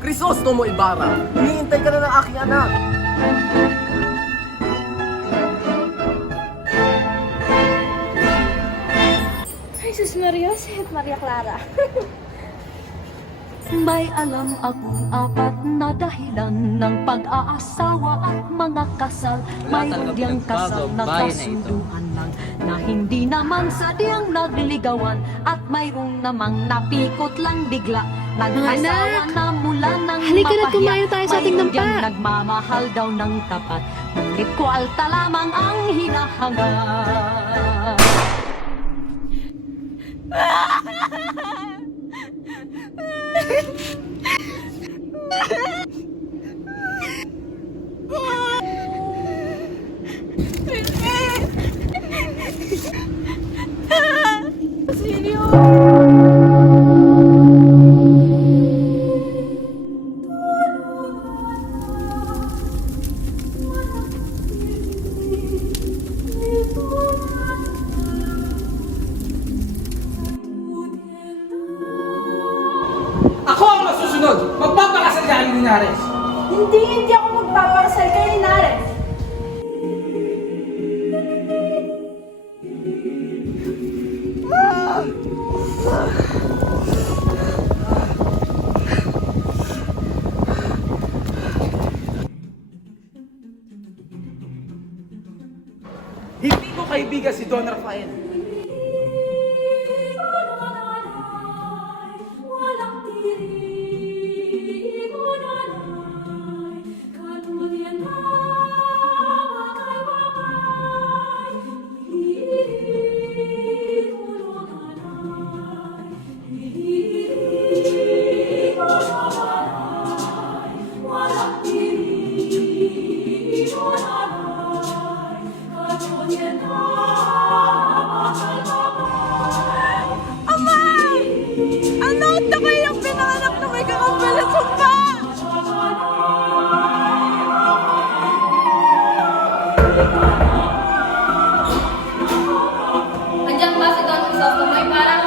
Crisostomo Ibarra, hinihintay ka na ng aking anak. Ay, sus Maria Jose at Maria Clara. May alam akong apat na dahilan ng pag-aasawa at mga kasal. May udyang kasal na kasunduan lang na hindi naman sadyang nagligawan. At mayroong namang napikot lang bigla. Nag-asawa na mula ng Halika na, kumain tayo sa ating May dampa. udyang nagmamahal daw ng tapat. Ngunit kwalta lamang ang hinahangad. Ako ang masusunod! Magpapakasal ka ni Linares! Hindi ako magpapakasal kay Linares. Hindi ko kaibigan si Don Rafael. Ano? Ako yung pinanganak na may kakambal at sumpa! Andiyan ba si Don Crisostomo Ibarra?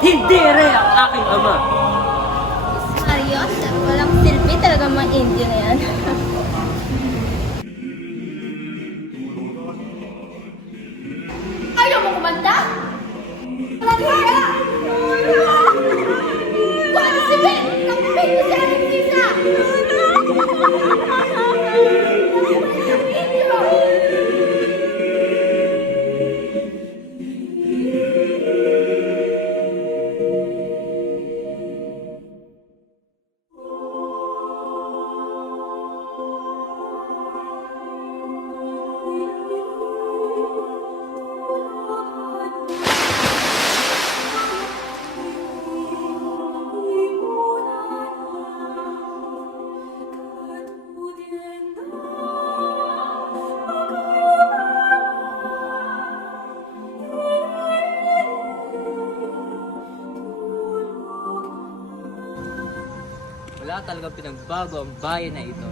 Hindi rin ang aking ama. Maria Jose, walang silbi talaga mga Indian na yan. Ayaw mo kumanta? Malagaya! Kuha si Ben! Kapit mo si Alexisa! Wala talagang pinagbago ang bayan na ito.